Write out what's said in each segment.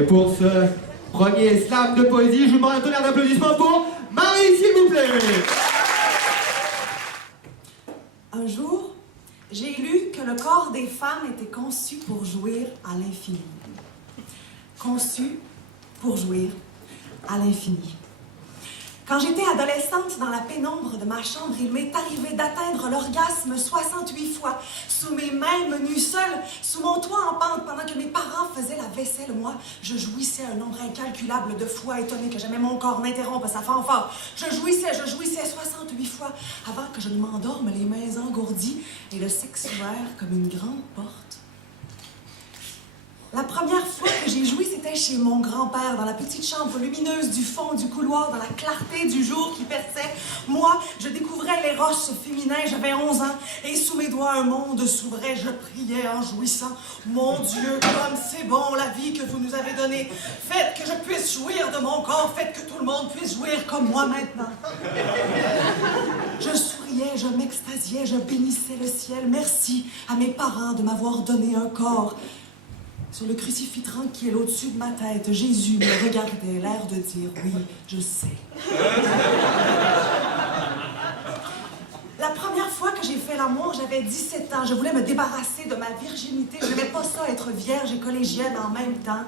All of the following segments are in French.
Et pour ce premier slam de poésie, je vous demande un tonnerre d'applaudissements pour Marie, s'il vous plaît. Un jour, j'ai lu que le corps des femmes était conçu pour jouir à l'infini. Conçu pour jouir à l'infini. Quand j'étais adolescente, dans la pénombre de ma chambre, il m'est arrivé d'atteindre l'orgasme 68 fois, sous mes mains menues seules, sous mon toit en pente, pendant que mes parents faisaient la vaisselle. Moi, je jouissais un nombre incalculable de fois, étonné que jamais mon corps n'interrompe sa fanfare. Je jouissais 68 fois, avant que je ne m'endorme, les mains engourdies et le sexe ouvert comme une grande porte. La première fois que j'ai joui, c'était chez mon grand-père, dans la petite chambre lumineuse du fond du couloir, dans la clarté du jour qui perçait. Moi, je découvrais les roches féminins, j'avais 11 ans, et sous mes doigts, un monde s'ouvrait. Je priais en jouissant. Mon Dieu, comme c'est bon la vie que vous nous avez donnée. Faites que je puisse jouir de mon corps, faites que tout le monde puisse jouir comme moi maintenant. Je souriais, je m'extasiais, je bénissais le ciel. Merci à mes parents de m'avoir donné un corps. Sur le crucifix tranquille au-dessus de ma tête, Jésus me regardait, l'air de dire « Oui, je sais ». La première fois que j'ai fait l'amour, j'avais 17 ans. Je voulais me débarrasser de ma virginité. Je n'aimais pas ça, être vierge et collégienne en même temps.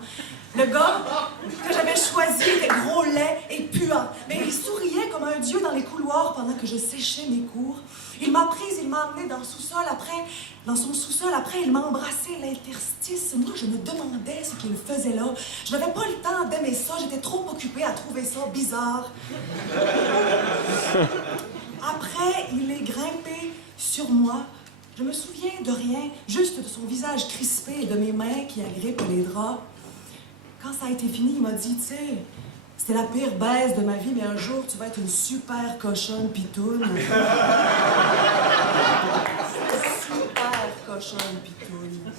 Le gars que j'avais choisi était gros, laid et puant. Mais il souriait comme un dieu dans les couloirs pendant que je séchais mes cours. Il m'a prise, il m'a emmenée dans son sous-sol. Après, il m'a embrassé l'interstice. Moi, je me demandais ce qu'il faisait là. Je n'avais pas le temps d'aimer ça. J'étais trop occupée à trouver ça bizarre. Après, il est grimpé sur moi. Je me souviens de rien, juste de son visage crispé et de mes mains qui agrippent les draps. Quand ça a été fini, il m'a dit, tu sais, c'était la pire baisse de ma vie, mais un jour, tu vas être une super cochonne pitoune. Super cochonne pitoune.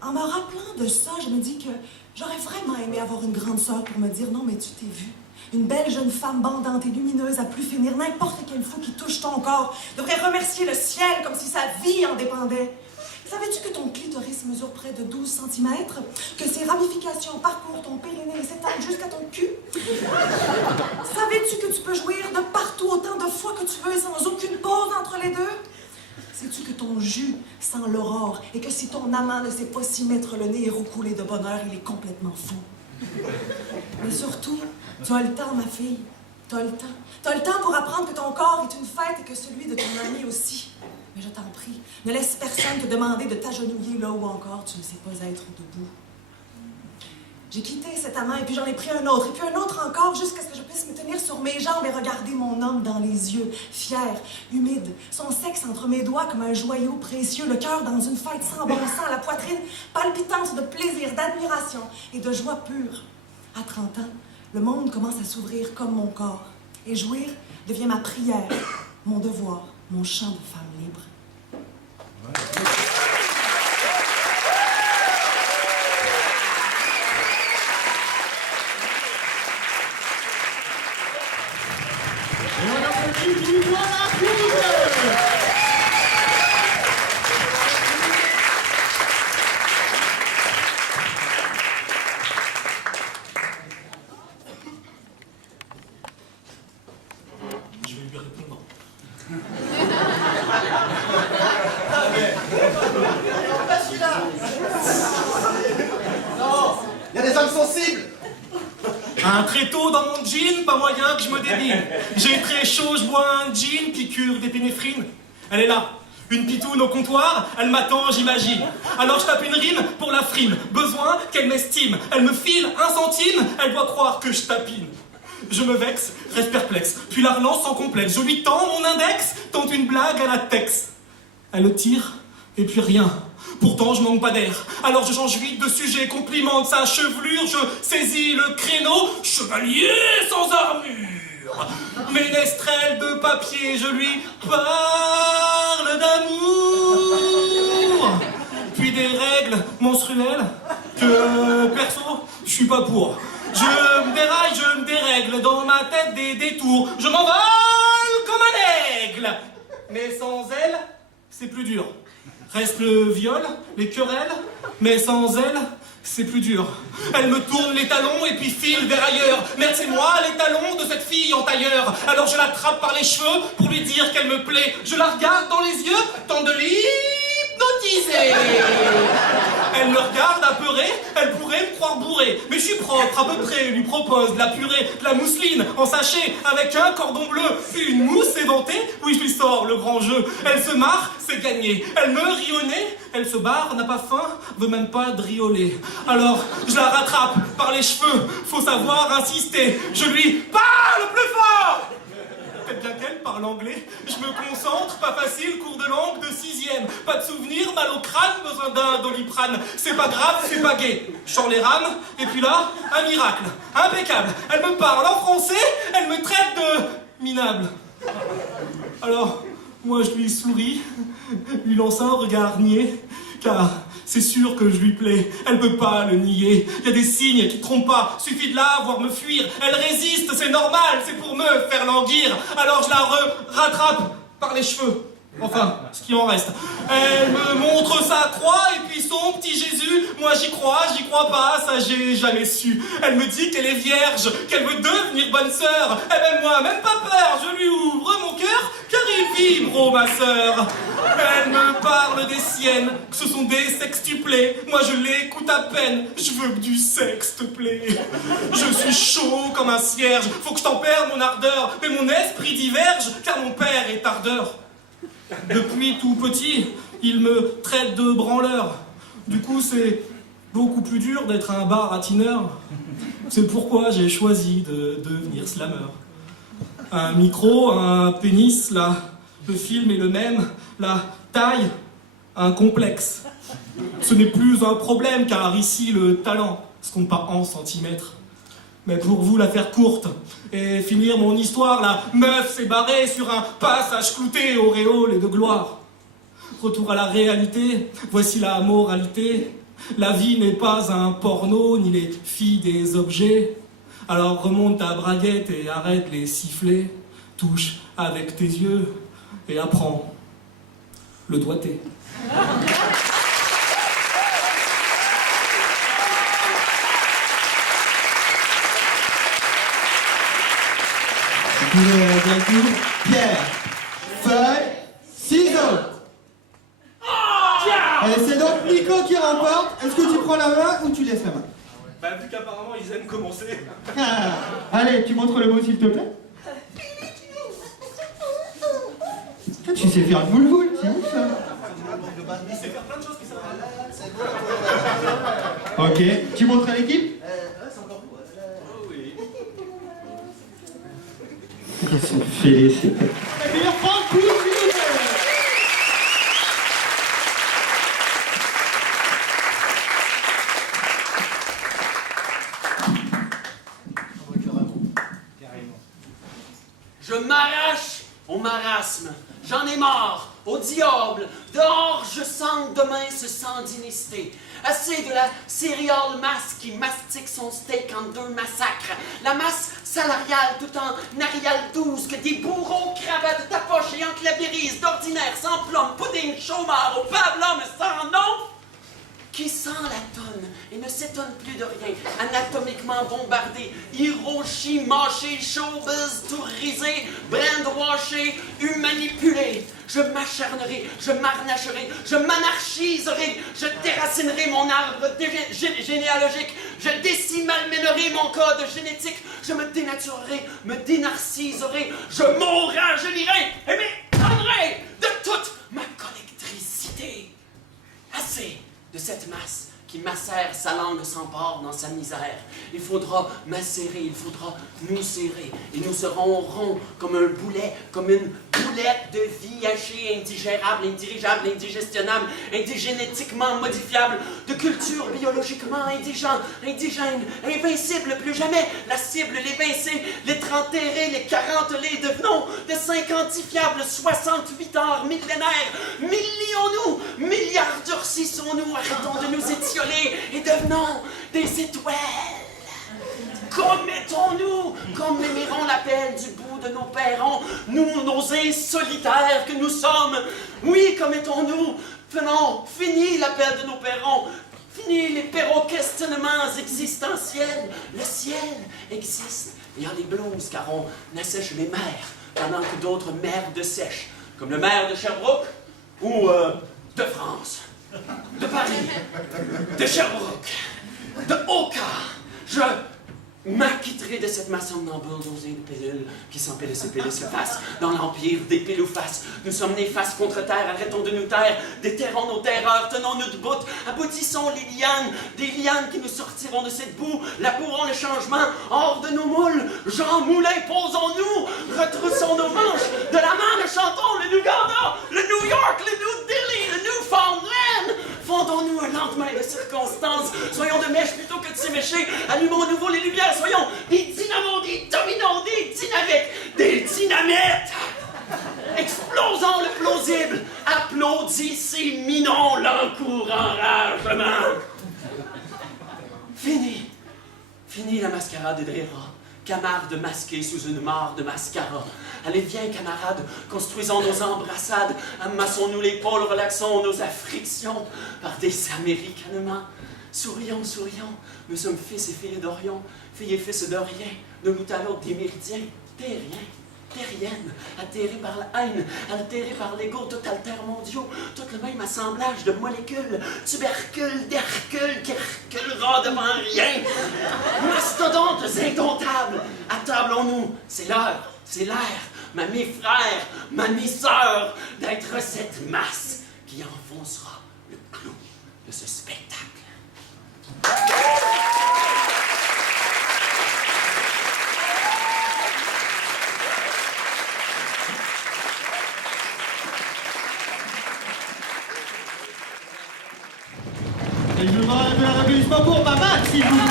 En me rappelant de ça, je me dis que j'aurais vraiment aimé avoir une grande sœur pour me dire, non, mais tu t'es vue. Une belle jeune femme bandante et lumineuse à plus finir. N'importe quel fou qui touche ton corps devrait remercier le ciel comme si sa vie en dépendait. Savais-tu que ton clitoris mesure près de 12 cm? Que ses ramifications parcourent ton périnée et s'étendent jusqu'à ton cul? Savais-tu que tu peux jouir de partout autant de fois que tu veux sans aucune pause entre les deux? Sais-tu que ton jus sent l'aurore et que si ton amant ne sait pas s'y mettre le nez et roucouler de bonheur, il est complètement fou? Mais surtout, tu as le temps, ma fille. Tu as le temps. Tu as le temps pour apprendre que ton corps est une fête et que celui de ton ami aussi. Mais je t'en prie, ne laisse personne te demander de t'agenouiller là où encore tu ne sais pas être debout. J'ai quitté cet amant et puis j'en ai pris un autre, et puis un autre encore, jusqu'à ce que je puisse me tenir sur mes jambes et regarder mon homme dans les yeux, fier, humide, son sexe entre mes doigts comme un joyau précieux, le cœur dans une fête sans bon sens, la poitrine palpitante de plaisir, d'admiration et de joie pure. À 30 ans, le monde commence à s'ouvrir comme mon corps, et jouir devient ma prière, mon devoir, mon chant de femme libre. Je vais lui répondre. Pas celui-là. Non, il y a des hommes sensibles. Un tréteau dans mon jean, pas moyen que je me débile. J'ai très chaud, je bois un gin, piqûre d'épinéphrine. Elle est là, une pitoune au comptoir, elle m'attend, j'imagine. Alors je tape une rime pour la frime. Besoin qu'elle m'estime. Elle me file 1 centime, elle doit croire que je tapine. Je me vexe, reste perplexe, puis la relance sans complexe. Je lui tends mon index, tente une blague à la Tex. Elle le tire, et puis rien. Pourtant, je manque pas d'air. Alors je change vite de sujet, complimente sa chevelure. Je saisis le créneau, chevalier sans armure. Ménestrel de papier, je lui parle d'amour. Puis des règles menstruelles que, perso, je suis pas pour. Je me déraille, je me dérègle, dans ma tête des détours. Je m'envole comme un aigle. Mais sans elle, c'est plus dur. Reste le viol, les querelles, mais sans elle, c'est plus dur. Elle me tourne les talons et puis file vers ailleurs. Merde, c'est moi les talons de cette fille en tailleur. Alors je l'attrape par les cheveux pour lui dire qu'elle me plaît. Je la regarde dans les yeux, tente de l'hypnotiser. Elle me regarde apeurée, elle pourrait me croire bourré. Mais je suis propre à peu près, lui propose de la purée, de la mousseline en sachet avec un cordon bleu, une mousse éventée. Oui, je lui sors le grand jeu. Elle se marre, c'est gagné. Elle me rit au nez, elle se barre, n'a pas faim, veut même pas drioler. Alors, je la rattrape par les cheveux, faut savoir insister. Je lui parle plus fort. Peut-être bien qu'elle parle anglais. Je me concentre, pas facile, cours de langue de 6e. Pas de souvenir, mal au crâne, besoin d'un Doliprane. C'est pas grave, c'est pas gay. Je sors les rames, et puis là, un miracle. Impeccable. Elle me parle en français, elle me traite de minable. Alors, moi je lui souris, lui lance un regard niais, car c'est sûr que je lui plais, elle peut pas le nier. Il y a des signes qui trompent pas, suffit de la voir me fuir. Elle résiste, c'est normal, c'est pour me faire languir. Alors je la rattrape par les cheveux. Enfin, ce qui en reste. Elle me montre sa croix et puis son petit Jésus. Moi j'y crois pas, ça j'ai jamais su. Elle me dit qu'elle est vierge, qu'elle veut devenir bonne sœur. Eh ben moi, même pas peur, je lui ouvre mon cœur, car il vibre, oh ma sœur. Elle me parle des siennes, que ce sont des sextuplés. Moi je l'écoute à peine, je veux que du sexe te plaît. Je suis chaud comme un cierge, faut que je tempère mon ardeur. Mais mon esprit diverge, car mon père est ardeur. Depuis tout petit, il me traite de branleur. Du coup, c'est beaucoup plus dur d'être un baratineur. C'est pourquoi j'ai choisi de devenir slammer. Un micro, un pénis, là, le film est le même, la taille, un complexe. Ce n'est plus un problème, car ici, le talent se compte pas en centimètres. Mais pour vous la faire courte et finir mon histoire, la meuf s'est barrée sur un passage clouté, auréole et de gloire. Retour à la réalité, voici la moralité. La vie n'est pas un porno, ni les filles des objets. Alors remonte ta braguette et arrête les sifflets. Touche avec tes yeux et apprends le doigté. Pierre, feuille, ciseaux. Et c'est donc Nico qui remporte. Est-ce que tu prends la main ou tu laisses la main? Bah vu qu'apparemment ils aiment commencer. Allez, tu montres le mot s'il te plaît. Tu sais faire le boule-boule, c'est ouf ça. Il sait faire plein de choses qui sont Ok, tu montres à l'équipe? C'est encore vous. Ils sont félicités. La meilleure fin de cours, s'il vous plaît. Je m'arrache au marasme, j'en ai marre, au diable, dehors je sens demain ce sang d'inicité. Assez de la céréale masse qui mastique son steak en 2 massacres. La masse salariale tout en Arial 12 que des bourreaux cravatent de ta poche et entre la bérise d'ordinaire sans plomb, pudding, chômeur, au pavlon sans nom. Qui sent la tonne et ne s'étonne plus de rien, anatomiquement bombardé, Hiroshi, mâché, showbiz, tourisé, brandwashé, humanipulé. Je m'acharnerai, je m'arnacherai, je m'anarchiserai, je déracinerai mon arbre généalogique, je décimalmènerai mon code génétique, je me dénaturerai, me dénarciserai, je m'enragelirai et m'étonnerai de toute ma collectricité. Assez de cette masse qui macère sa langue sans port dans sa misère. Il faudra macérer, il faudra nous serrer, et nous serons ronds comme un boulet, comme une boulette de vie hachée, indigérable, indirigeable, indigestionnable, indigénétiquement modifiable, de culture biologiquement indigène, invincible, plus jamais la cible, les vincés, les 30 terrés, les 40 les devenons, de 50ifiables, 68 heures millénaires, millions-nous, milliards durcissons-nous, arrêtons de nous étirer et devenons des étoiles. Commettons-nous, commémorons l'appel du bout de nos perrons, nous, nausées solitaires que nous sommes. Oui, commettons-nous, Venons, fini l'appel de nos perrons. Fini les perro-questionnements existentiels. Le ciel existe. Il y a les blouses car on assèche les mers pendant que d'autres mers dessèchent. Comme le maire de Sherbrooke ou de France, de Paris, de Sherbrooke, de Oka. Je m'acquitterai de cette masse somnambule dosée de pilules qui s'empilent et se fassent dans l'empire des piles ou faces. Nous sommes nés face contre terre, arrêtons de nous taire, déterrons nos terreurs, tenons-nous debout, aboutissons les lianes, des lianes qui nous sortiront de cette boue, labourons le changement hors de nos moules. Jean Moulin, posons-nous, retroussons nos manches, de la main le chantons, le Ouganda, le New York, le New Delhi, le Newfoundland. Fondons-nous un lendemain de circonstances, soyons de mèche plutôt que de s'émécher, allumons à nouveau les lumières, soyons des dynamos, des dominants, des dynamiques, des dynamites. Explosons le plausible, applaudissez, minons l'encouragement. Fini la mascarade de rira, camarades masqués sous une mare de mascara. Allez, viens, camarades, construisons nos embrassades, amassons-nous l'épaule, relaxons nos afflictions par des américanements. Sourions, nous sommes fils et filles d'Orion, filles et fils de rien, de bout à l'autre des méridiens, terrienne, atterrés par la haine, altérés par l'ego, tout altère mondiaux, tout le même assemblage de molécules, tubercules, d'hercules, qui reculera devant rien. Mastodontes indomptables, attablons-nous, c'est l'heure, c'est l'air, mamie frère, mamie sœur, d'être cette masse qui enfoncera le clou de ce spectacle. Et je demande un peu d'applaudissement pour Maman, s'il vous plaît.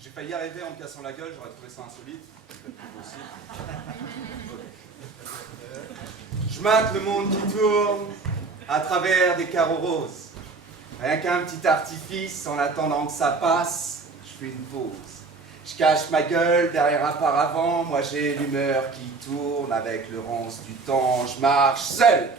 J'ai failli y arriver en me cassant la gueule, j'aurais trouvé ça insolite. Je mate le monde qui tourne à travers des carreaux roses. Rien qu'un petit artifice, en attendant que ça passe, je fais une pause. Je cache ma gueule derrière un paravent, moi j'ai l'humeur qui tourne avec le rance du temps, je marche seul.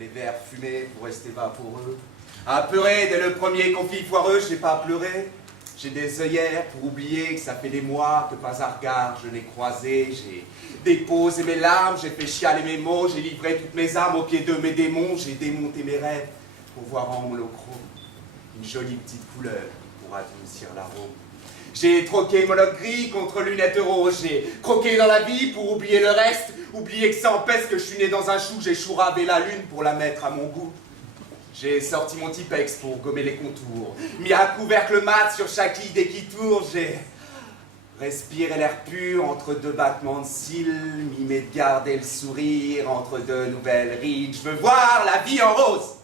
Les verres fumés pour rester vaporeux. Apeuré dès le premier conflit foireux, j'ai pas pleuré. J'ai des œillères pour oublier que ça fait des mois que pas un regard je n'ai croisé. J'ai déposé mes larmes, j'ai fait chialer mes mots, j'ai livré toutes mes armes au pied de mes démons, j'ai démonté mes rêves pour voir en monochrome une jolie petite couleur pour adoucir l'arôme. J'ai troqué monocle gris contre lunettes roses, j'ai croqué dans la vie pour oublier le reste, oublier que ça empêche que je suis né dans un chou, j'ai chouravé la lune pour la mettre à mon goût. J'ai sorti mon Tipex pour gommer les contours, mis un couvercle mat sur chaque idée qui tourne, j'ai respiré l'air pur entre deux battements de cils, mimé de garder le sourire entre deux nouvelles rides. Je veux voir la vie en rose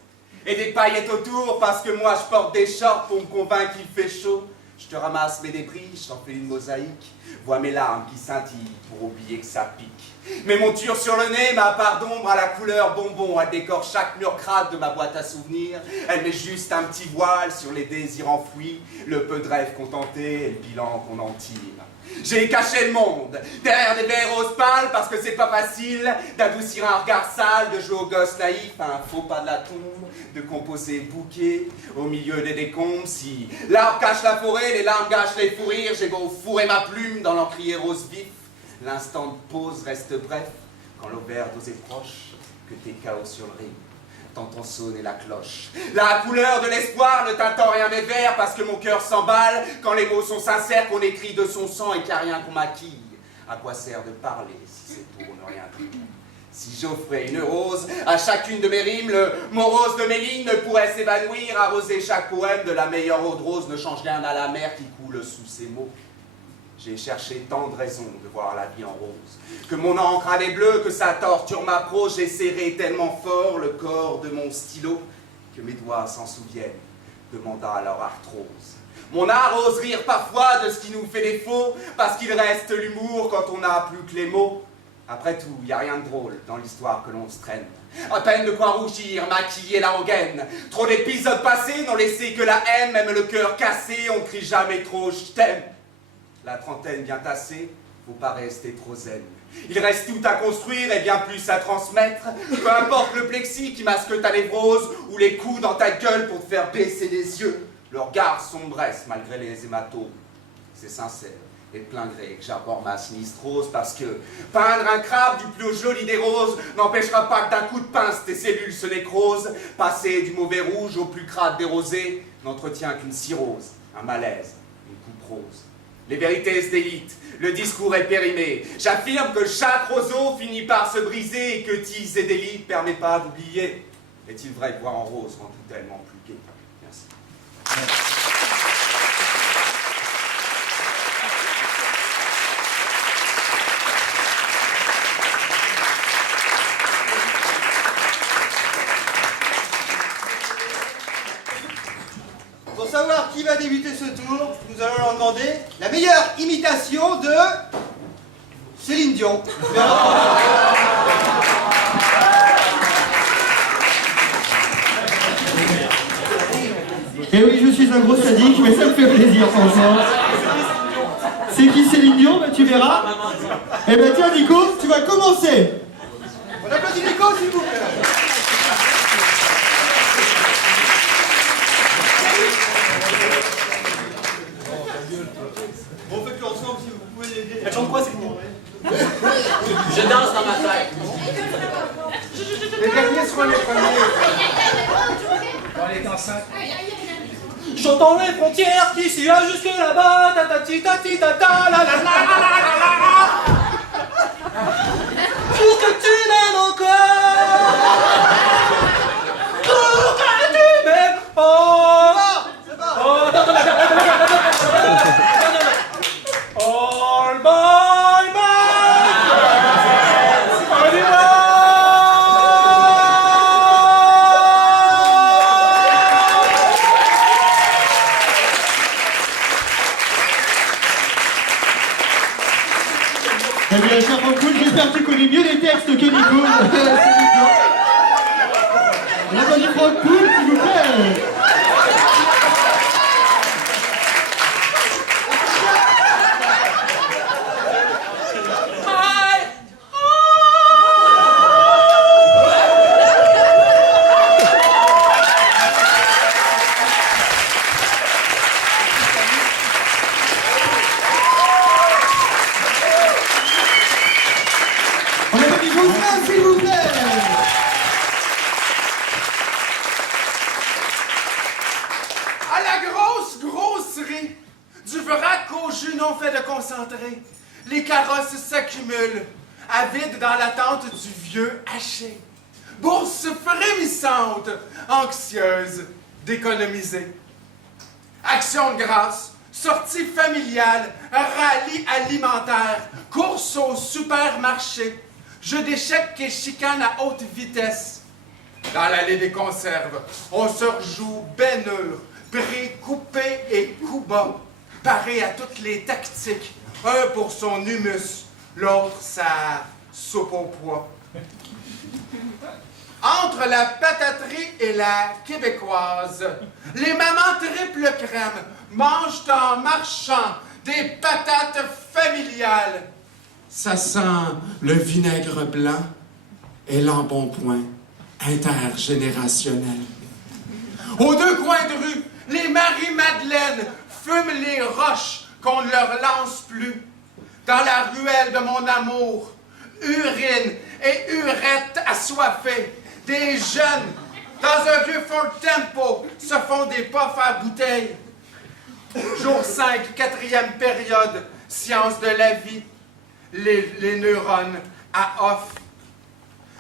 et des paillettes autour parce que moi je porte des shorts pour me convaincre qu'il fait chaud. Je te ramasse mes débris, je t'en fais une mosaïque, vois mes larmes qui scintillent pour oublier que ça pique. Mes montures sur le nez, ma part d'ombre à la couleur bonbon, elle décore chaque mur crade de ma boîte à souvenirs. Elle met juste un petit voile sur les désirs enfouis, le peu de rêves contentés et le bilan qu'on en tire. J'ai caché le monde derrière des verres roses pâles parce que c'est pas facile d'adoucir un regard sale, de jouer au gosse naïf à un faux pas de la tombe, de composer bouquet au milieu des décombres. Si l'arbre cache la forêt, les larmes gâchent les fous rires, j'ai beau fourrer ma plume dans l'encrier rose vif. L'instant de pause reste bref quand l'overdose est proche, que t'es KO sur le ring. T'entends sonner la cloche. La couleur de l'espoir ne t'attend rien mes vers parce que mon cœur s'emballe quand les mots sont sincères, qu'on écrit de son sang et qu'il n'y a rien qu'on maquille. À quoi sert de parler si c'est pour ne rien dire? Si j'offrais une rose à chacune de mes rimes, le mot rose de mes lignes ne pourrait s'évanouir. Arroser chaque poème de la meilleure eau de rose ne change rien à la mer qui coule sous ces mots. J'ai cherché tant de raisons de voir la vie en rose, que mon encre avait bleu, que ça torture ma prose. J'ai serré tellement fort le corps de mon stylo que mes doigts s'en souviennent, demanda leur arthrose. Mon art ose rire parfois de ce qui nous fait défaut, parce qu'il reste l'humour quand on n'a plus que les mots. Après tout, y a rien de drôle dans l'histoire que l'on se traîne. À peine de quoi rougir, maquiller la rengaine. Trop d'épisodes passés n'ont laissé que la haine, même le cœur cassé, on ne crie jamais trop « je t'aime ». La trentaine vient tasser, faut pas rester trop zen. Il reste tout à construire et bien plus à transmettre. Peu importe le plexi qui masque ta névrose ou les coups dans ta gueule pour te faire baisser les yeux. Le regard sombresse malgré les hématomes. C'est sincère et de plein gré que j'aborde ma sinistrose parce que peindre un crabe du plus joli des roses n'empêchera pas que d'un coup de pince tes cellules se nécrosent. Passer du mauvais rouge au plus crade des rosés n'entretient qu'une cirrhose, un malaise, une coupe rose. Les vérités se délitent, le discours est périmé. J'affirme que chaque roseau finit par se briser et que tease et délit ne permet pas d'oublier. Est-il vrai que voir en rose rend tout tellement plus gai? Merci. Pour savoir qui va débuter ce tour, nous allons leur demander la meilleure imitation de Céline Dion. Et oui, je suis un gros sadique, mais ça me fait plaisir, franchement. C'est qui Céline Dion? Ben, tu verras. Eh ben tiens, Nico, tu vas commencer. On applaudit Nico, s'il vous plaît. Bon, faites-le ensemble si vous pouvez l'aider. Elle chante quoi, c'est bon? Je danse dans ma tête. Les derniers seront les premiers. J'entends les frontières qui s'y a jusque là-bas, tatati tati tata la la la la la la la. Pour que tu m'aimes encore, pour que tu m'aimes. Oh, C'est pas. oh, attends, all by Eh bien, cher Francoul, j'espère que tu connais mieux les textes que Nico. On applaudit Francoul, s'il vous plaît. On applaudit Jocelyn, s'il vous plaît. À la grosse grosserie, du vrac au jus non fait de concentré, les carrosses s'accumulent, avides dans l'attente du vieux haché. Bourse frémissante, anxieuse d'économiser. Action de grâce, sortie familiale, rallye alimentaire, course au supermarché, jeu d'échecs et chicane à haute vitesse. Dans l'allée des conserves, on se rejoue baignure, pré, coupé et coup bas, paré à toutes les tactiques, un pour son humus, l'autre sa soupe au pois. Entre la pataterie et la québécoise, les mamans triple crème mangent en marchant des patates familiales. Ça sent le vinaigre blanc et l'embonpoint intergénérationnel. Aux deux coins de rue, les Marie-Madeleine fument les roches qu'on ne leur lance plus. Dans la ruelle de mon amour, urine et urette assoiffées, des jeunes, dans un vieux Ford Tempo, se font des puffs à bouteille. Jour 5, 4e période, sciences de la vie, les neurones à off.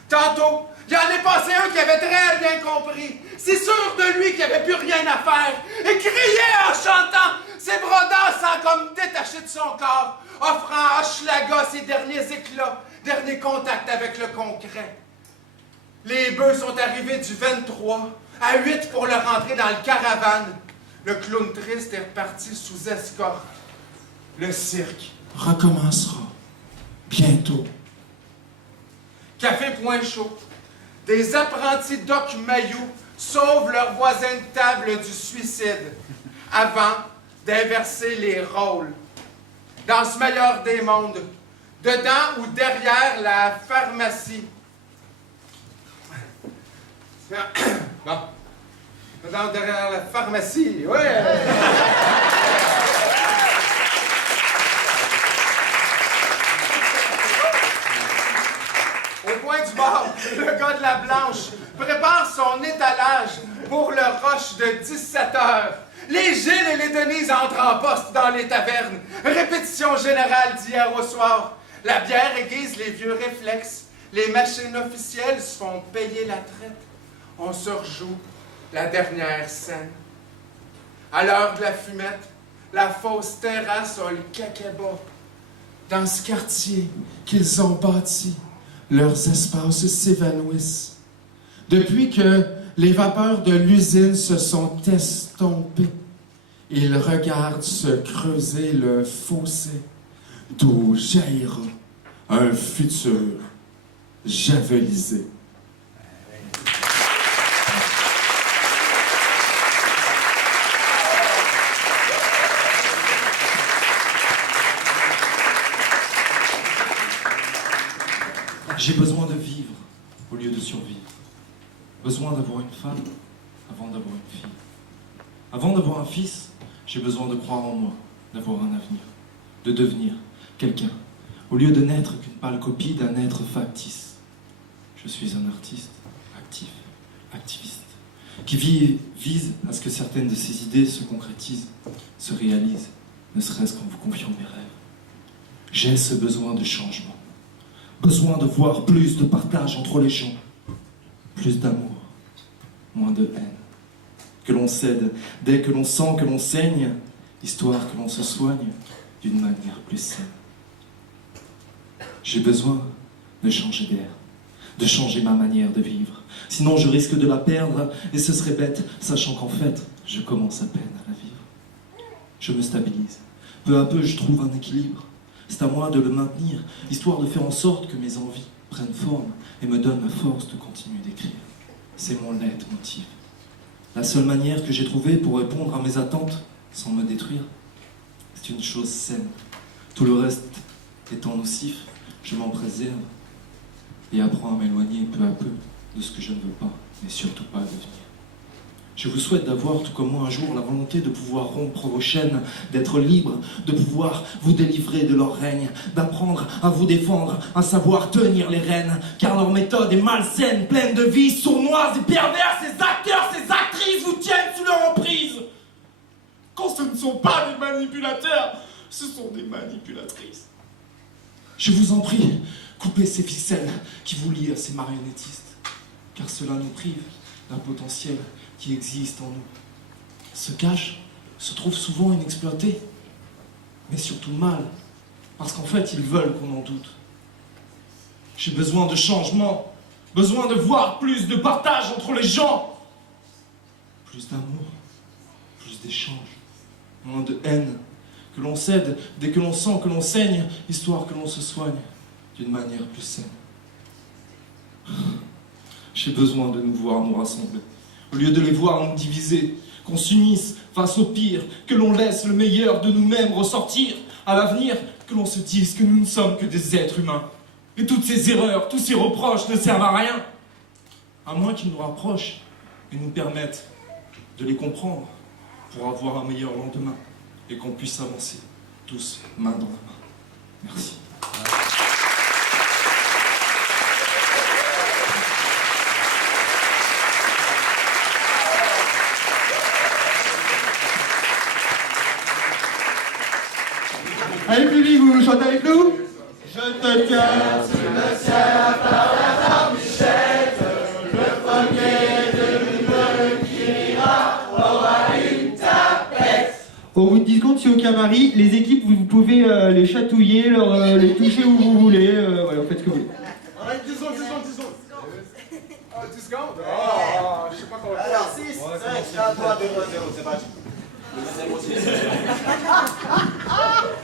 Tantôt, il en est passé un qui avait très bien compris. C'est sûr de lui qu'il n'y avait plus rien à faire. Et criait en chantant, ses bras dansant comme détachés de son corps, offrant à Hochelaga ses derniers éclats, dernier contact avec le concret. Les bœufs sont arrivés du 23 à 8 pour le rentrer dans le caravane. Le clown triste est reparti sous escorte. Le cirque recommencera bientôt. Café Point Chaud. Des apprentis Doc Mayou sauvent leurs voisins de table du suicide avant d'inverser les rôles. Dans ce meilleur des mondes, dedans ou derrière la pharmacie. Bon. Dedans ou derrière la pharmacie, ouais! Au point du bord, le gars de la Blanche prépare son étalage pour le rush de 17 heures. Les Gilles et les Denise entrent en poste dans les tavernes. Répétition générale d'hier au soir. La bière aiguise les vieux réflexes. Les machines officielles se font payer la traite. On se rejoue la dernière scène. À l'heure de la fumette, la fausse terrasse a le cacabat. Dans ce quartier qu'ils ont bâti, leurs espaces s'évanouissent. Depuis que les vapeurs de l'usine se sont estompées, ils regardent se creuser le fossé d'où jaillira un futur javelisé. J'ai besoin de vivre au lieu de survivre. Besoin d'avoir une femme avant d'avoir une fille. Avant d'avoir un fils, j'ai besoin de croire en moi, d'avoir un avenir, de devenir quelqu'un, au lieu de n'être qu'une pâle copie d'un être factice. Je suis un artiste, actif, activiste, qui vise à ce que certaines de ses idées se concrétisent, se réalisent, ne serait-ce qu'en vous confiant mes rêves. J'ai ce besoin de changement. Besoin de voir plus de partage entre les gens, plus d'amour, moins de haine. Que l'on cède dès que l'on sent que l'on saigne, histoire que l'on se soigne d'une manière plus saine. J'ai besoin de changer d'air, de changer ma manière de vivre. Sinon je risque de la perdre et ce serait bête, sachant qu'en fait, je commence à peine à la vivre. Je me stabilise. Peu à peu, je trouve un équilibre. C'est à moi de le maintenir, histoire de faire en sorte que mes envies prennent forme et me donnent la force de continuer d'écrire. C'est mon leitmotiv. La seule manière que j'ai trouvée pour répondre à mes attentes sans me détruire, c'est une chose saine. Tout le reste étant nocif, je m'en préserve et apprends à m'éloigner peu à peu de ce que je ne veux pas, mais surtout pas devenir. Je vous souhaite d'avoir, tout comme moi un jour, la volonté de pouvoir rompre vos chaînes, d'être libre, de pouvoir vous délivrer de leur règne, d'apprendre à vous défendre, à savoir tenir les rênes, car leur méthode est malsaine, pleine de vices sournoises et perverses. Ces acteurs, ces actrices vous tiennent sous leur emprise. Quand ce ne sont pas des manipulateurs, ce sont des manipulatrices. Je vous en prie, coupez ces ficelles qui vous lient à ces marionnettistes, car cela nous prive d'un potentiel qui existe en nous. Se cache, se trouve souvent inexploité, mais surtout mal, parce qu'en fait ils veulent qu'on en doute. J'ai besoin de changement, besoin de voir plus de partage entre les gens, plus d'amour, plus d'échanges, moins de haine, que l'on cède dès que l'on sent que l'on saigne, histoire que l'on se soigne d'une manière plus saine. J'ai besoin de nous voir nous rassembler. Au lieu de les voir nous diviser, qu'on s'unisse face au pire, que l'on laisse le meilleur de nous-mêmes ressortir. À l'avenir, que l'on se dise que nous ne sommes que des êtres humains. Et toutes ces erreurs, tous ces reproches ne servent à rien. À moins qu'ils nous rapprochent et nous permettent de les comprendre pour avoir un meilleur lendemain et qu'on puisse avancer tous main dans la main. Merci. Allez, public, vous chantez avec nous? Je te tiens, tu me tiens par la barbichette. Le premier de nous qui ira aura une tapette. Au bout de 10 secondes, si aucun mari, les équipes, vous pouvez les chatouiller, les toucher où vous voulez. Voilà, vous faites ce que vous voulez. Allez, 10 secondes. 10 secondes? Oh, je sais pas comment. Alors, 6, 5, 4, 3, 2, 1, 0, c'est parti.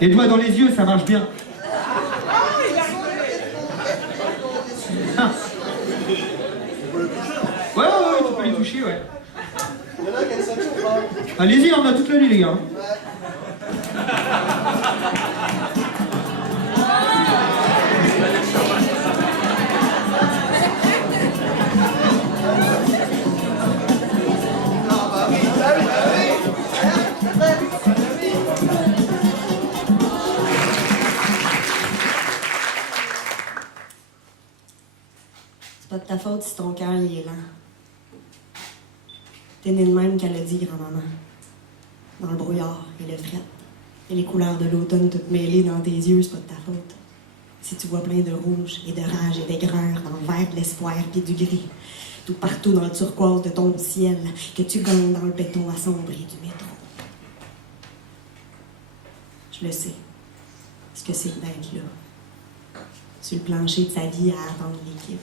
Les doigts dans les yeux, ça marche bien. Allez-y, on a toute la nuit, les gars. C'est pas de ta faute si ton cœur il est lent. T'es né de même qu'elle a dit, grand-maman. Dans le brouillard et le fret. Et les couleurs de l'automne toutes mêlées dans tes yeux, c'est pas de ta faute. Si tu vois plein de rouge et de rage et d'aigreur dans le vert de l'espoir puis du gris, tout partout dans le turquoise de ton ciel, que tu gagnes dans le béton assombri du métro. Je le sais. Ce que c'est d'être là. Sur le plancher de sa vie à attendre l'équipe.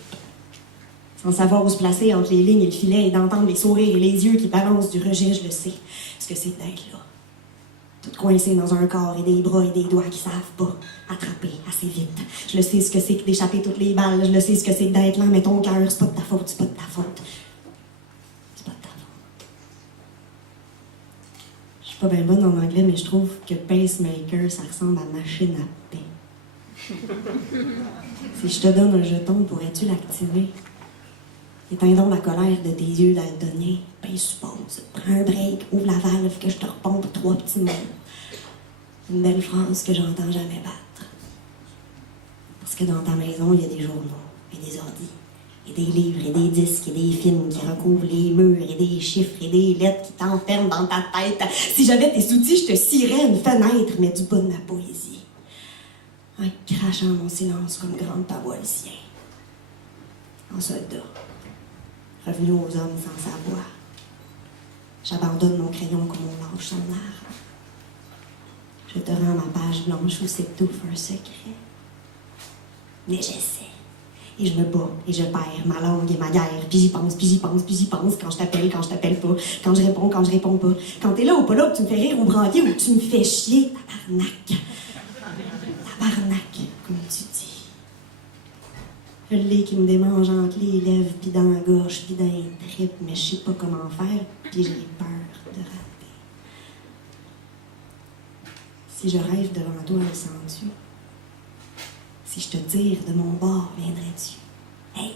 Sans savoir où se placer entre les lignes et le filet et d'entendre les sourires et les yeux qui balancent du rejet, je le sais. Ce que c'est d'être là. Tout coincé dans un corps et des bras et des doigts qui savent pas attraper assez vite. Je le sais ce que c'est que d'échapper toutes les balles. Je le sais ce que c'est que d'être lent, mais ton cœur, c'est pas de ta faute, c'est pas de ta faute. C'est pas de ta faute. Je suis pas bien bonne en anglais, mais je trouve que pacemaker, ça ressemble à machine à paix. Si je te donne un jeton, pourrais-tu l'activer? Éteins donc la colère de tes yeux daltoniens. Ben, suppose. Prends un break, ouvre la valve que je te repompe 3 petits mots. Une belle phrase que j'entends jamais battre. Parce que dans ta maison, il y a des journaux, et des ordis, et des livres, et des disques, et des films qui recouvrent les murs, et des chiffres, et des lettres qui t'enferment dans ta tête. Si j'avais tes outils, je te scierais une fenêtre, mais du bas de ma poésie. En crachant mon silence comme grande pavois le sien. En soldat. Revenu aux hommes sans savoir. J'abandonne mon crayon comme on lâche son larme. Je te rends ma page blanche où s'étouffe un secret. Mais j'essaie. Et je me bats, et je perds ma langue et ma guerre. Puis j'y pense, puis j'y pense, puis j'y pense. Quand je t'appelle pas. Quand je réponds pas. Quand t'es là ou pas là, que tu me fais rire ou braquer ou que tu me fais chier. Tabarnak. Tabarnak, comme tu dis. Le lait qui me démange entre les lèvres, puis dans la gorge, puis dans les tripes, mais je sais pas comment faire, puis j'ai peur de rater. Si je rêve devant toi, le sens-tu? Si je te tire de mon bord, viendrais-tu? Hey,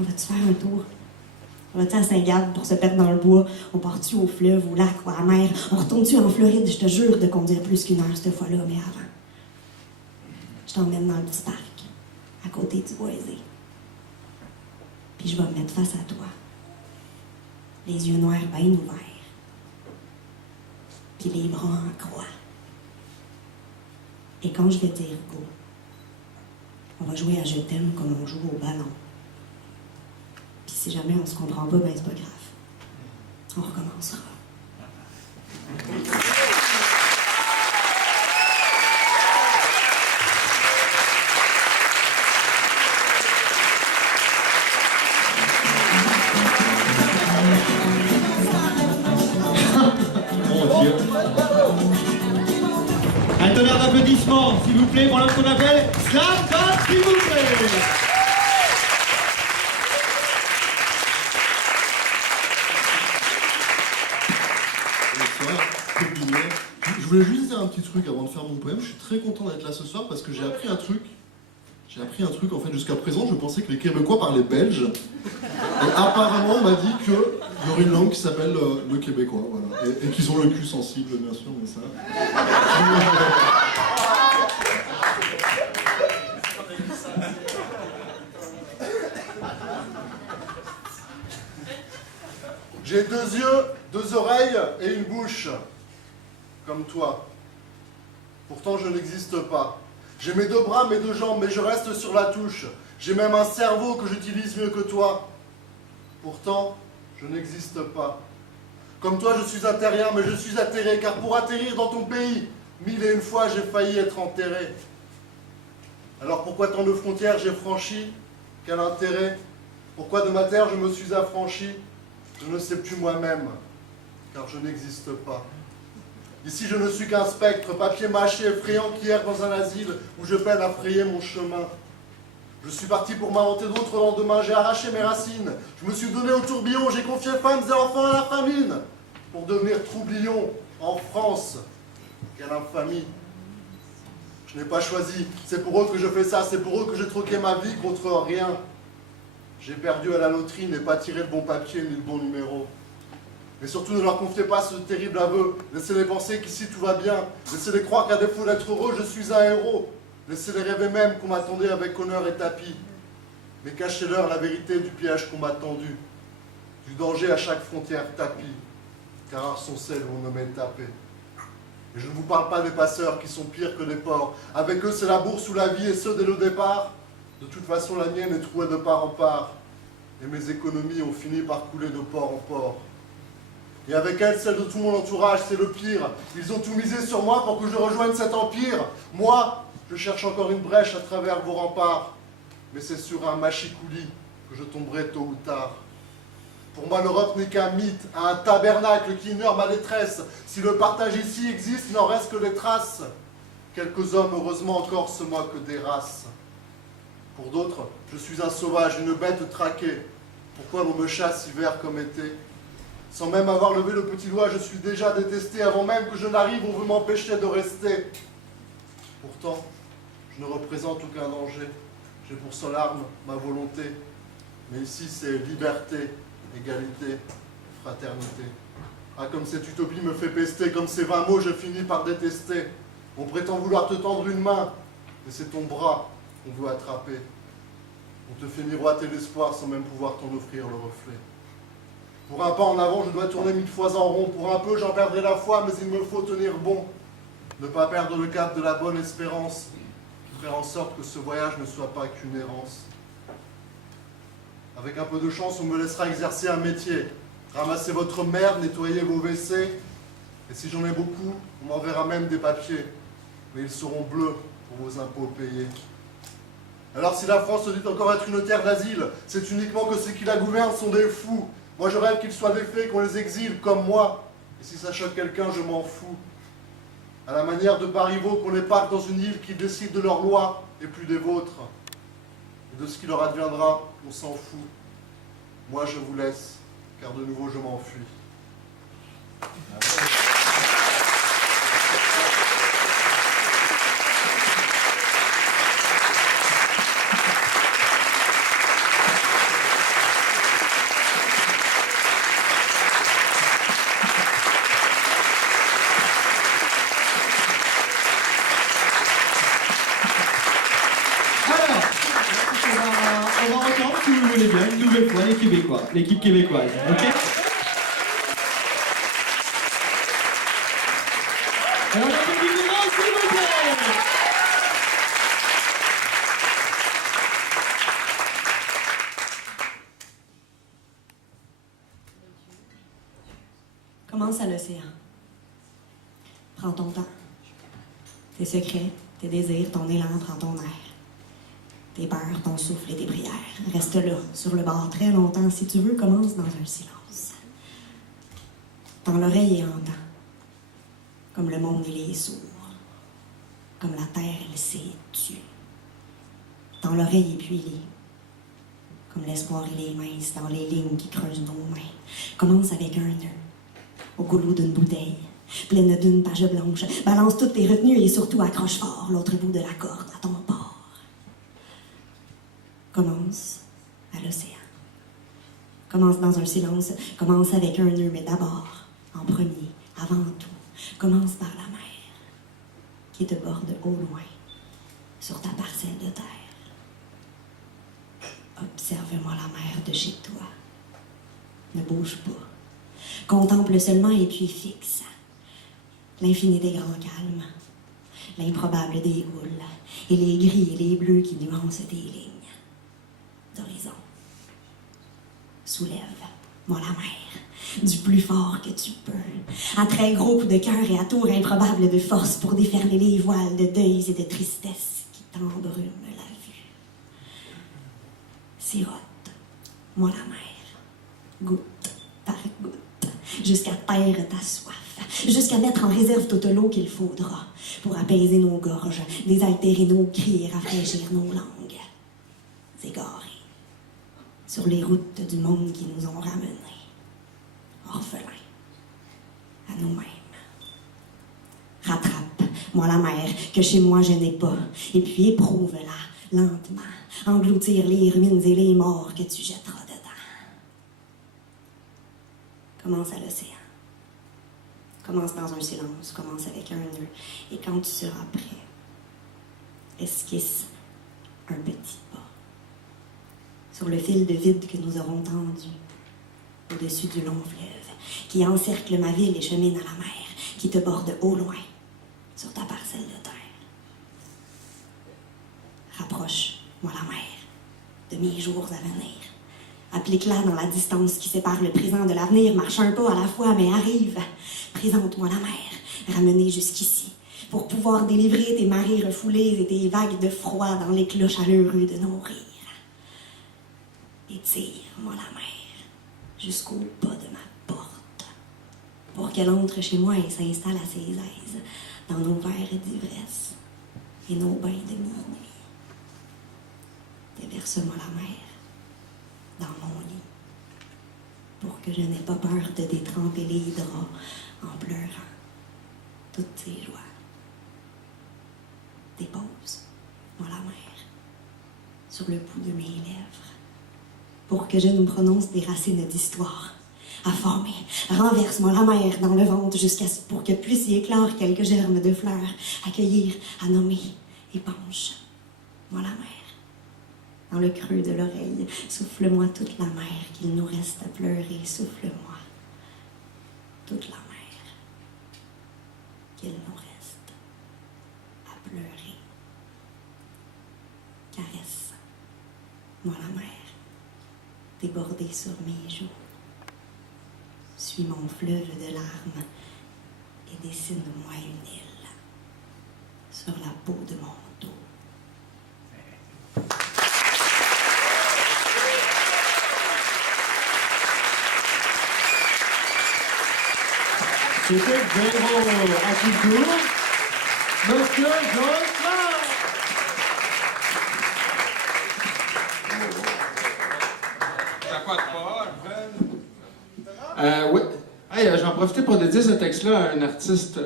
on va-tu faire un tour? On va-tu à Saint-Gall pour se perdre dans le bois? On part-tu au fleuve, au lac ou à la mer? On retourne-tu en Floride? Je te jure de conduire plus qu'une heure cette fois-là, mais avant. Je t'emmène dans le petit parc. À côté du boisé. Puis je vais me mettre face à toi. Les yeux noirs bien ouverts. Puis les bras en croix. Et quand je vais dire go, on va jouer à je t'aime comme on joue au ballon. Puis si jamais on se comprend pas, ben c'est pas grave. On recommencera. Un tonnerre d'applaudissements, s'il vous plaît, pour l'homme qu'on appelle Slam Dunk, s'il vous plaît. Je voulais juste dire un petit truc avant de faire mon poème. Je suis très content d'être là ce soir parce que j'ai appris un truc. En fait, jusqu'à présent, je pensais que les Québécois parlaient belge. Et apparemment, on m'a dit qu'il y aurait une langue qui s'appelle le québécois, voilà. Et qu'ils ont le cul sensible, bien sûr, mais ça... J'ai 2 yeux, 2 oreilles et une bouche, comme toi. Pourtant, je n'existe pas. J'ai mes 2 bras, mes 2 jambes, mais je reste sur la touche. J'ai même un cerveau que j'utilise mieux que toi. Pourtant, je n'existe pas. Comme toi, je suis un terrien, mais je suis atterré, car pour atterrir dans ton pays, 1001 fois, j'ai failli être enterré. Alors pourquoi tant de frontières j'ai franchi? Quel intérêt? Pourquoi de ma terre je me suis affranchi? Je ne sais plus moi-même, car je n'existe pas. Ici, je ne suis qu'un spectre, papier mâché, effrayant qui erre dans un asile où je peine à frayer mon chemin. Je suis parti pour m'inventer d'autres lendemains, j'ai arraché mes racines. Je me suis donné au tourbillon, j'ai confié femmes et enfants à la famine. pour devenir troublion en France. Quelle infamie! Je n'ai pas choisi, c'est pour eux que je fais ça, c'est pour eux que j'ai troqué ma vie contre rien. J'ai perdu à la loterie, n'ai pas tiré le bon papier ni le bon numéro. Mais surtout, ne leur confiez pas ce terrible aveu. Laissez-les penser qu'ici tout va bien. Laissez-les croire qu'à défaut d'être heureux, je suis un héros. Laissez-les rêver même qu'on m'attendait avec honneur et tapis. Mais cachez-leur la vérité du piège qu'on m'a tendu. Du danger à chaque frontière tapis. Car rares sont celles où on ne m'est tapé. Et je ne vous parle pas des passeurs qui sont pires que des porcs. Avec eux, c'est la bourse ou la vie, et ce, dès le départ. De toute façon, la mienne est trouée de part en part. Et mes économies ont fini par couler de port en port. Et avec elles, celle de tout mon entourage, c'est le pire. Ils ont tout misé sur moi pour que je rejoigne cet empire. Moi, je cherche encore une brèche à travers vos remparts. Mais c'est sur un machicoulis que je tomberai tôt ou tard. Pour moi, l'Europe n'est qu'un mythe, un tabernacle qui ignore ma détresse. Si le partage ici existe, il n'en reste que des traces. Quelques hommes, heureusement encore, se moquent des races. Pour d'autres, je suis un sauvage, une bête traquée. Pourquoi l'on me chasse hiver comme été? Sans même avoir levé le petit doigt, je suis déjà détesté. Avant même que je n'arrive, on veut m'empêcher de rester. Pourtant, je ne représente aucun danger. J'ai pour seule arme ma volonté. Mais ici, c'est liberté, égalité, fraternité. Ah, comme cette utopie me fait pester, comme ces 20 mots, je finis par détester. On prétend vouloir te tendre une main, mais c'est ton bras qu'on veut attraper. On te fait miroiter l'espoir sans même pouvoir t'en offrir le reflet. Pour un pas en avant, je dois tourner 1000 fois en rond. Pour un peu, j'en perdrai la foi, mais il me faut tenir bon. Ne pas perdre le cap de la bonne espérance. Faire en sorte que ce voyage ne soit pas qu'une errance. Avec un peu de chance, on me laissera exercer un métier. Ramasser votre merde, nettoyer vos WC. Et si j'en ai beaucoup, on m'enverra même des papiers. Mais ils seront bleus pour vos impôts payés. Alors si la France se dit encore être une terre d'asile, c'est uniquement que ceux qui la gouvernent sont des fous. Moi je rêve qu'ils soient défaits, qu'on les exile comme moi. Et si ça choque quelqu'un, je m'en fous. À la manière de Pariveau, qu'on les parque dans une île qui décide de leurs lois et plus des vôtres. Et de ce qui leur adviendra, on s'en fout. Moi je vous laisse, car de nouveau je m'enfuis. On va entendre, si vous voulez bien, une nouvelle fois les Québécois, l'équipe québécoise, ok? Et on a fait du grand, s'il vous plaît! Commence à l'océan. Prends ton temps. Tes secrets, tes désirs, ton élan, prends ton air. Tes peurs, ton souffle et tes prières. Reste là, sur le bord, très longtemps. Si tu veux, commence dans un silence. Dans l'oreille et entends. Comme le monde, il est sourd. Comme la terre, elle s'est tue. Dans l'oreille, et puis il est. Comme l'espoir, il est mince. Dans les lignes qui creusent nos mains. Commence avec un nœud. Au goulot d'une bouteille. Pleine d'une page blanche. Balance toutes tes retenues et surtout accroche fort l'autre bout de la corde à ton port. Commence à l'océan. Commence dans un silence. Commence avec un nœud, mais d'abord, en premier, avant tout, commence par la mer, qui te borde au loin, sur ta parcelle de terre. Observe-moi la mer de chez toi. Ne bouge pas. Contemple seulement et puis fixe. L'infini des grands calmes, l'improbable des houles, et les gris et les bleus qui nuancent tes lignes d'horizon. Soulève-moi la mer, du plus fort que tu peux, à très gros coups de cœur et à tour improbable de force pour déferler les voiles de deuils et de tristesse qui t'embrument la vue. Sirote-moi la mer, goutte par goutte, jusqu'à taire ta soif, jusqu'à mettre en réserve toute l'eau qu'il faudra pour apaiser nos gorges, désaltérer nos cris et rafraîchir nos langues. Égarés sur les routes du monde qui nous ont ramenés, orphelins, à nous-mêmes. Rattrape-moi la mer que chez moi je n'ai pas, et puis éprouve-la lentement, engloutir les ruines et les morts que tu jetteras dedans. Commence à l'océan. Commence dans un silence, commence avec un nœud, et quand tu seras prêt, esquisse un petit pas sur le fil de vide que nous aurons tendu au-dessus du long fleuve qui encercle ma ville et chemine à la mer, qui te borde au loin sur ta parcelle de terre. Rapproche-moi la mer de mes jours à venir. Applique-la dans la distance qui sépare le présent de l'avenir. Marche un pas à la fois, mais arrive. Présente-moi la mer, ramenée jusqu'ici, pour pouvoir délivrer tes marées refoulées et tes vagues de froid dans l'éclat chaleureux de nos rires. Étire-moi la mer jusqu'au bas de ma porte, pour qu'elle entre chez moi et s'installe à ses aises dans nos verres d'ivresse et nos bains de minuit. Déverse-moi la mer dans mon lit, pour que je n'ai pas peur de détremper les draps en pleurant toutes ces joies. Dépose-moi la mer sur le bout de mes lèvres, pour que je nous prononce des racines d'histoire à former. Renverse-moi la mer dans le ventre pour que puisse y éclore quelques germes de fleurs, accueillir, à nommer, et penche-moi la mer. Dans le creux de l'oreille, souffle-moi toute la mer qu'il nous reste à pleurer. Souffle-moi toute la mer qu'il nous reste à pleurer. Caresse-moi la mer, débordée sur mes joues. Suis mon fleuve de larmes et dessine-moi une île sur la peau de mon dos. C'était Véro à tout tour. Monsieur Johnson. Ça quoi de pas, oui. Hey, j'en profitais pour dédier ce texte-là à un artiste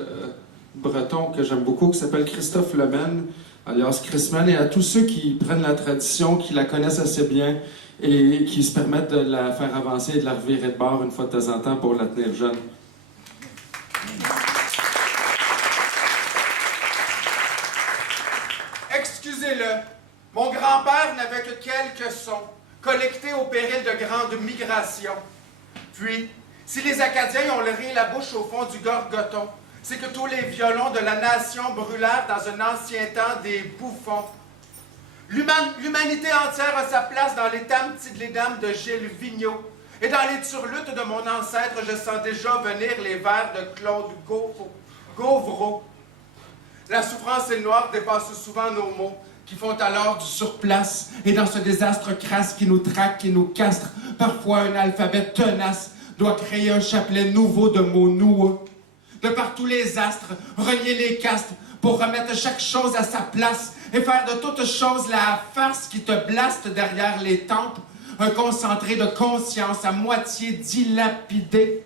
breton que j'aime beaucoup, qui s'appelle Christophe Lemaine, alias Chrisman, et à tous ceux qui prennent la tradition, qui la connaissent assez bien et qui se permettent de la faire avancer et de la revirer de bord une fois de temps en temps pour la tenir jeune. Excusez-le, mon grand-père n'avait que quelques sons, collectés au péril de grandes migrations. Puis, si les Acadiens ont leurré la bouche au fond du Gorgoton, c'est que tous les violons de la nation brûlèrent dans un ancien temps des bouffons. L'humanité entière a sa place dans les tam-tidlidam de Gilles Vigneault. Et dans les turlutes de mon ancêtre, je sens déjà venir les vers de Claude Gauvreau. La souffrance et le noir dépassent souvent nos mots, qui font alors du surplace. Et dans ce désastre crasse qui nous traque, qui nous castre, parfois un alphabet tenace doit créer un chapelet nouveau de mots noueux. De par tous les astres, renier les castes pour remettre chaque chose à sa place et faire de toute chose la farce qui te blaste derrière les tempes, un concentré de conscience à moitié dilapidé.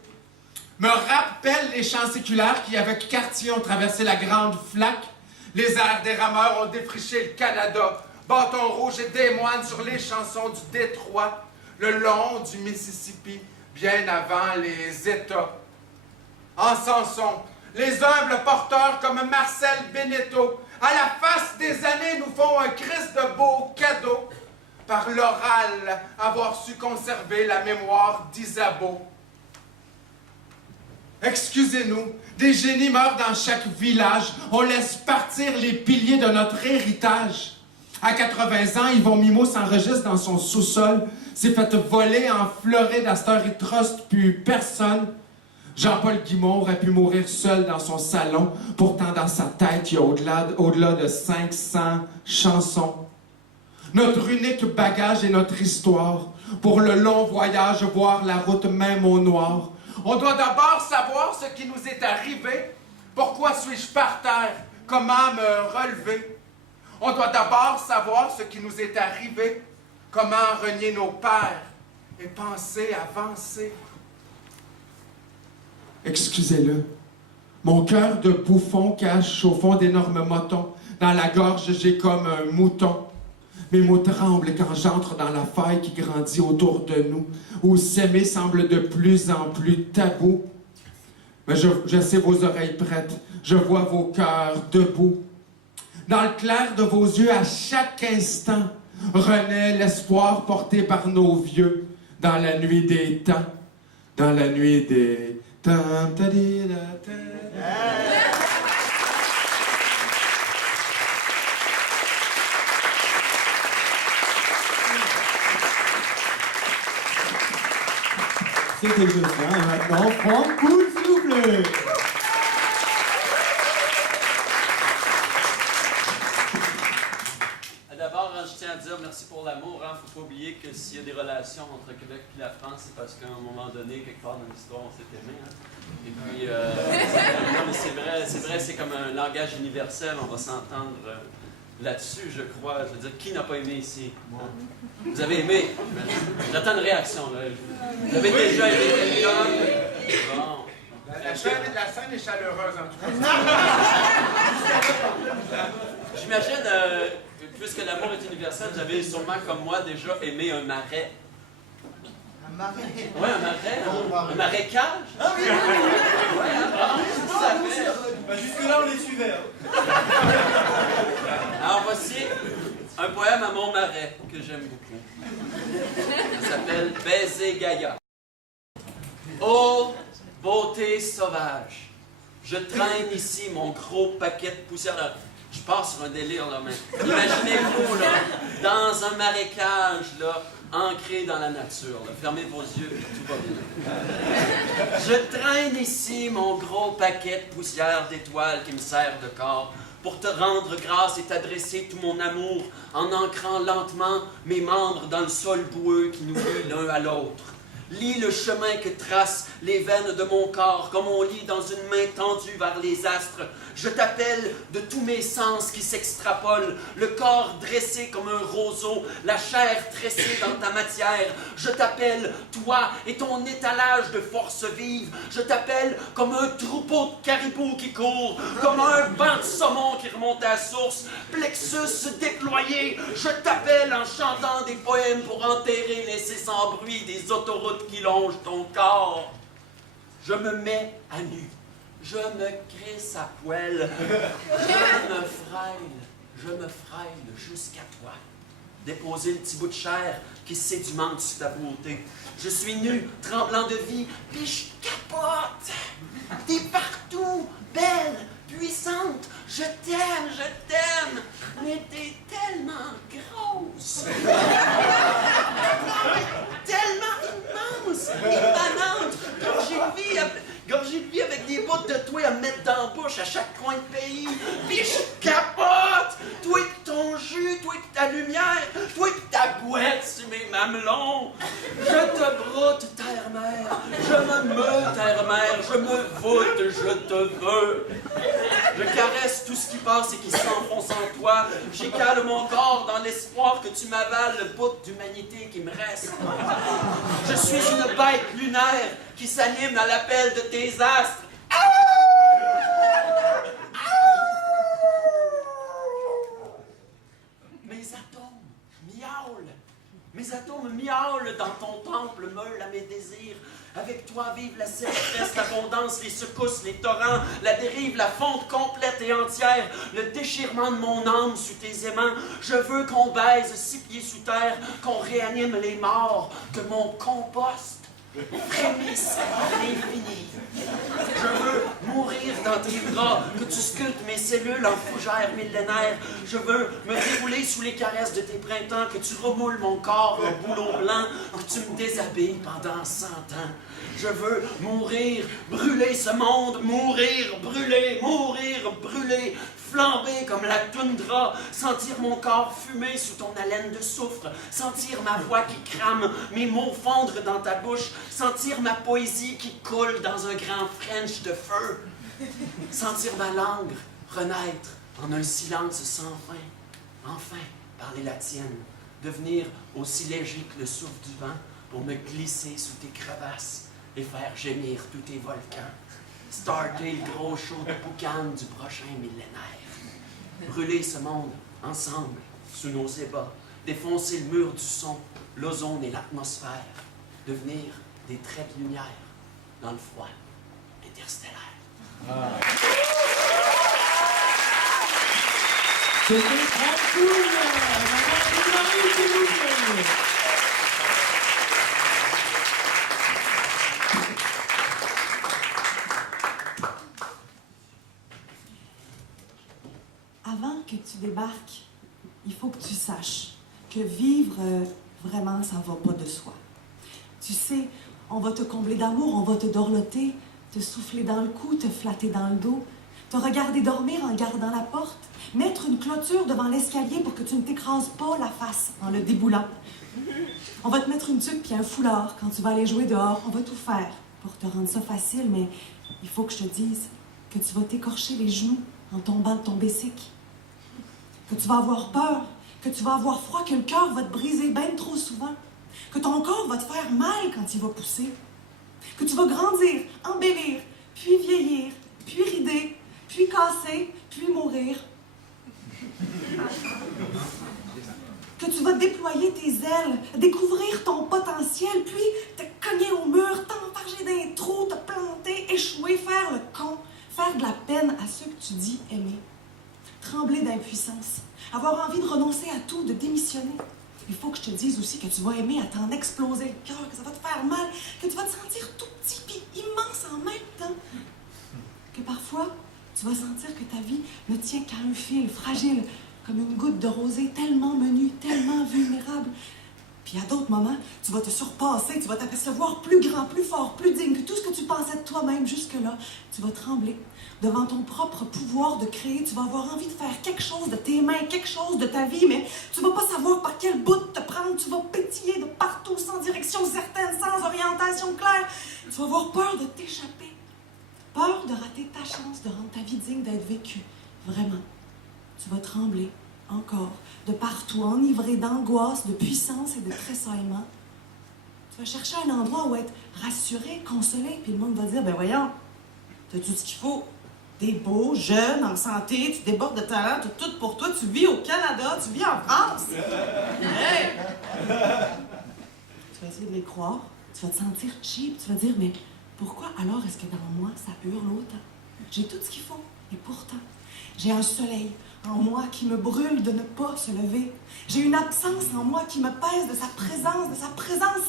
Me rappelle les chants séculaires qui, avec Cartier, ont traversé la Grande Flaque. Les airs des rameurs ont défriché le Canada. Bâton rouge et des moines sur les chansons du Détroit, le long du Mississippi, bien avant les États. En Samson, les humbles porteurs comme Marcel Beneteau, à la face des années, nous font un Christ de beau cadeau. Par l'oral, avoir su conserver la mémoire d'Isabeau. Excusez-nous, des génies meurent dans chaque village. On laisse partir les piliers de notre héritage. À 80 ans, Yvon Mimo s'enregistre dans son sous-sol. S'est fait voler en Floride, à cette heure, il truste plus personne. Jean-Paul Guimond aurait pu mourir seul dans son salon. Pourtant, dans sa tête, il y a au-delà de 500 chansons. Notre unique bagage est notre histoire. Pour le long voyage, voir la route même au noir. On doit d'abord savoir ce qui nous est arrivé. Pourquoi suis-je par terre? Comment me relever? On doit d'abord savoir ce qui nous est arrivé. Comment renier nos pères et penser avancer. Excusez-le. Mon cœur de bouffon cache au fond d'énormes motons. Dans la gorge, j'ai comme un mouton. Mes mots tremblent quand j'entre dans la faille qui grandit autour de nous, où s'aimer semble de plus en plus tabou. Mais je sais vos oreilles prêtes, je vois vos cœurs debout. Dans le clair de vos yeux, à chaque instant, renaît l'espoir porté par nos vieux, dans la nuit des temps, dans la nuit des temps. C'était juste ça. Et maintenant, Franck Poul, s'il vous plaît. D'abord, je tiens à dire merci pour l'amour. Il ne faut pas oublier que s'il y a des relations entre Québec et la France, c'est parce qu'à un moment donné, quelque part dans l'histoire, on s'est aimé. Hein? Et puis, non, mais c'est vrai, c'est comme un langage universel. On va s'entendre là-dessus, je crois. Je veux dire, qui n'a pas aimé ici? Hein? Vous avez aimé? J'attends une réaction. Là. Vous avez déjà aimé quelqu'un? Bon. La scène est chaleureuse, en tout cas. J'imagine, puisque l'amour est universel, vous avez sûrement, comme moi, déjà aimé un marais. Un marais? Oui, un marais. Un marécage. Ah oui! Oui, tu savais. Jusque-là, on les suivait. Alors, voici un poème à mon marais que j'aime beaucoup. Ça s'appelle Baiser Gaïa. Oh, beauté sauvage, je traîne ici mon gros paquet de poussière. Là, je pars sur un délire, là, mais imaginez-vous, là, dans un marécage, là, ancré dans la nature. Là. Fermez vos yeux et tout va bien. Je traîne ici mon gros paquet de poussière d'étoiles qui me sert de corps pour te rendre grâce et t'adresser tout mon amour en ancrant lentement mes membres dans le sol boueux qui nous lie l'un à l'autre. Lis le chemin que tracent les veines de mon corps, comme on lit dans une main tendue vers les astres. Je t'appelle de tous mes sens qui s'extrapolent, le corps dressé comme un roseau, la chair tressée dans ta matière. Je t'appelle, toi et ton étalage de force vive. Je t'appelle comme un troupeau de caribous qui court, comme un banc de saumon qui remonte à la source, plexus déployé. Je t'appelle en chantant des poèmes pour enterrer l'incessant bruit des autoroutes qui longent ton corps. Je me mets à nu. Je me crisse à poil, je me frêle jusqu'à toi. Déposer le petit bout de chair qui sédimente sur ta beauté. Je suis nu, tremblant de vie, puis je capote. T'es partout, belle, puissante, je t'aime, mais t'es tellement grosse. Tellement immense, immanente, gorgée de vie avec des bouts de toi à me mettre dans la bouche à chaque coin de pays. Puis je capote! Toi et ton jus, toi et ta lumière, toi et ta boîte sur mes mamelons. Je te broute, terre-mère, je me meus, terre-mère, je me voûte, je te veux. Je caresse tout ce qui passe et qui s'enfonce en toi. J'écale mon corps dans l'espoir que tu m'avales le bout d'humanité qui me reste. Je suis une bête lunaire qui s'anime à l'appel de tes astres. Mes atomes miaulent dans ton temple, meulent à mes désirs. Avec toi vive la sécheresse, l'abondance, les secousses, les torrents, la dérive, la fonte complète et entière, le déchirement de mon âme sous tes aimants. Je veux qu'on baise 6 pieds sous terre, qu'on réanime les morts, que mon compost frémisse à l'infini. Je veux mourir dans tes bras, que tu sculptes mes cellules en fougères millénaires. Je veux me dérouler sous les caresses de tes printemps, que tu remoules mon corps en boulot blanc, que tu me déshabilles pendant 100 ans. Je veux mourir, brûler ce monde, mourir, brûler, flamber comme la toundra, sentir mon corps fumer sous ton haleine de soufre, sentir ma voix qui crame, mes mots fondre dans ta bouche, sentir ma poésie qui coule dans un grand French de feu, sentir ma langue renaître en un silence sans fin, enfin parler la tienne, devenir aussi léger que le souffle du vent pour me glisser sous tes crevasses, et faire gémir tous tes volcans. Starter le gros show de boucan du prochain millénaire. Brûler ce monde ensemble, sous nos ébats. Défoncer le mur du son, l'ozone et l'atmosphère. Devenir des traits de lumière dans le froid interstellaire. C'était trop cool! Marie, s'il vous plaît. Avant que tu débarques, il faut que tu saches que vivre, vraiment, ça va pas de soi. Tu sais, on va te combler d'amour, on va te dorloter, te souffler dans le cou, te flatter dans le dos, te regarder dormir en gardant la porte, mettre une clôture devant l'escalier pour que tu ne t'écrases pas la face en le déboulant. On va te mettre une tuque puis un foulard quand tu vas aller jouer dehors. On va tout faire pour te rendre ça facile, mais il faut que je te dise que tu vas t'écorcher les genoux en tombant de ton bicycle. Que tu vas avoir peur, que tu vas avoir froid, que le cœur va te briser bien trop souvent. Que ton corps va te faire mal quand il va pousser. Que tu vas grandir, embellir, puis vieillir, puis rider, puis casser, puis mourir. Que tu vas déployer tes ailes, découvrir ton potentiel, puis te cogner au mur, t'enfarger d'un trou, te planter, échouer, faire le con, faire de la peine à ceux que tu dis aimer. Trembler d'impuissance, avoir envie de renoncer à tout, de démissionner. Il faut que je te dise aussi que tu vas aimer à t'en exploser le cœur, que ça va te faire mal, que tu vas te sentir tout petit puis immense en même temps. Que parfois, tu vas sentir que ta vie ne tient qu'à un fil, fragile, comme une goutte de rosée, tellement menue, tellement vulnérable. Puis à d'autres moments, tu vas te surpasser, tu vas t'apercevoir plus grand, plus fort, plus digne que tout ce que tu pensais de toi-même jusque-là. Tu vas trembler devant ton propre pouvoir de créer. Tu vas avoir envie de faire quelque chose de tes mains, quelque chose de ta vie, mais tu vas pas savoir par quel bout te prendre. Tu vas pétiller de partout, sans direction certaine, sans orientation claire. Tu vas avoir peur de t'échapper. Peur de rater ta chance de rendre ta vie digne d'être vécue. Vraiment. Tu vas trembler, encore, de partout, enivré d'angoisse, de puissance et de tressaillement. Tu vas chercher un endroit où être rassuré, consolé, puis le monde va dire, ben voyons, t'as tout ce qu'il faut. T'es beau, jeune, en santé, tu débordes de talent, t'as tout pour toi, tu vis au Canada, tu vis en France. Hey! Tu vas essayer de les croire, tu vas te sentir cheap, tu vas dire, mais pourquoi alors est-ce que dans moi, ça hurle autant? J'ai tout ce qu'il faut, et pourtant, j'ai un soleil en moi qui me brûle de ne pas se lever. J'ai une absence en moi qui me pèse de sa présence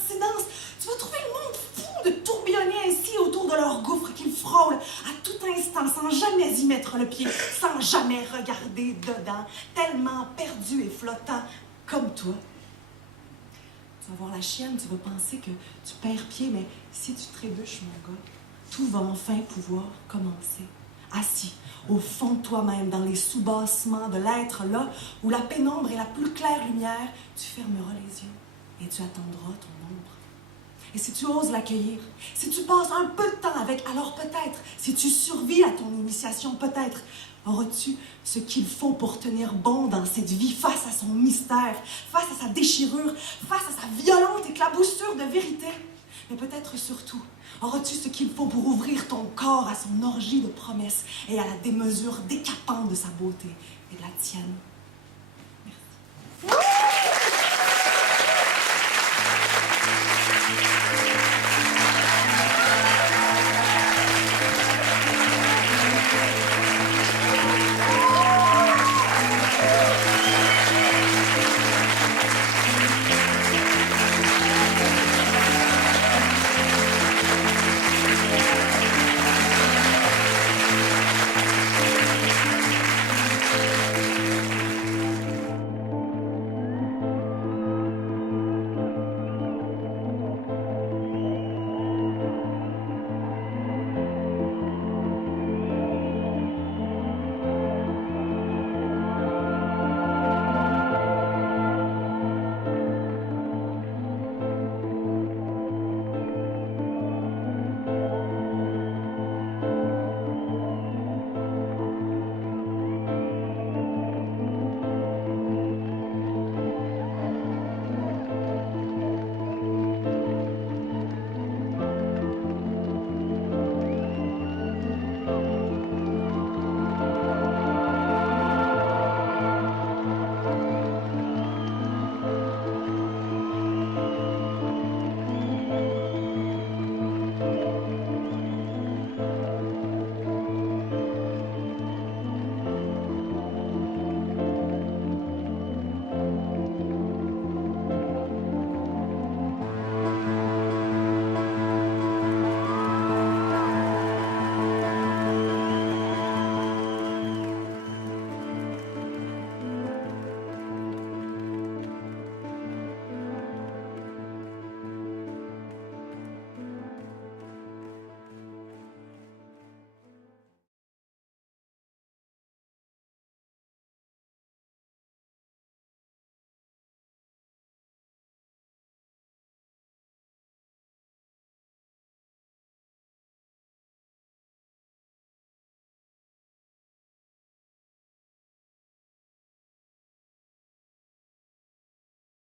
si dense. Tu vas trouver le monde fou de tourbillonner ainsi autour de leur gouffre qu'ils frôlent à tout instant, sans jamais y mettre le pied, sans jamais regarder dedans, tellement perdu et flottant comme toi. Tu vas voir la chienne, tu vas penser que tu perds pied, mais si tu trébuches, mon gars, tout va enfin pouvoir commencer. Assis, au fond de toi-même, dans les sous-bassements de l'être là, où la pénombre est la plus claire lumière, tu fermeras les yeux et tu attendras ton ombre. Et si tu oses l'accueillir, si tu passes un peu de temps avec, alors peut-être, si tu survis à ton initiation, peut-être, auras-tu ce qu'il faut pour tenir bon dans cette vie face à son mystère, face à sa déchirure, face à sa violente éclaboussure de vérité. Mais peut-être surtout, auras-tu ce qu'il faut pour ouvrir ton corps à son orgie de promesses et à la démesure décapante de sa beauté et de la tienne? Merci.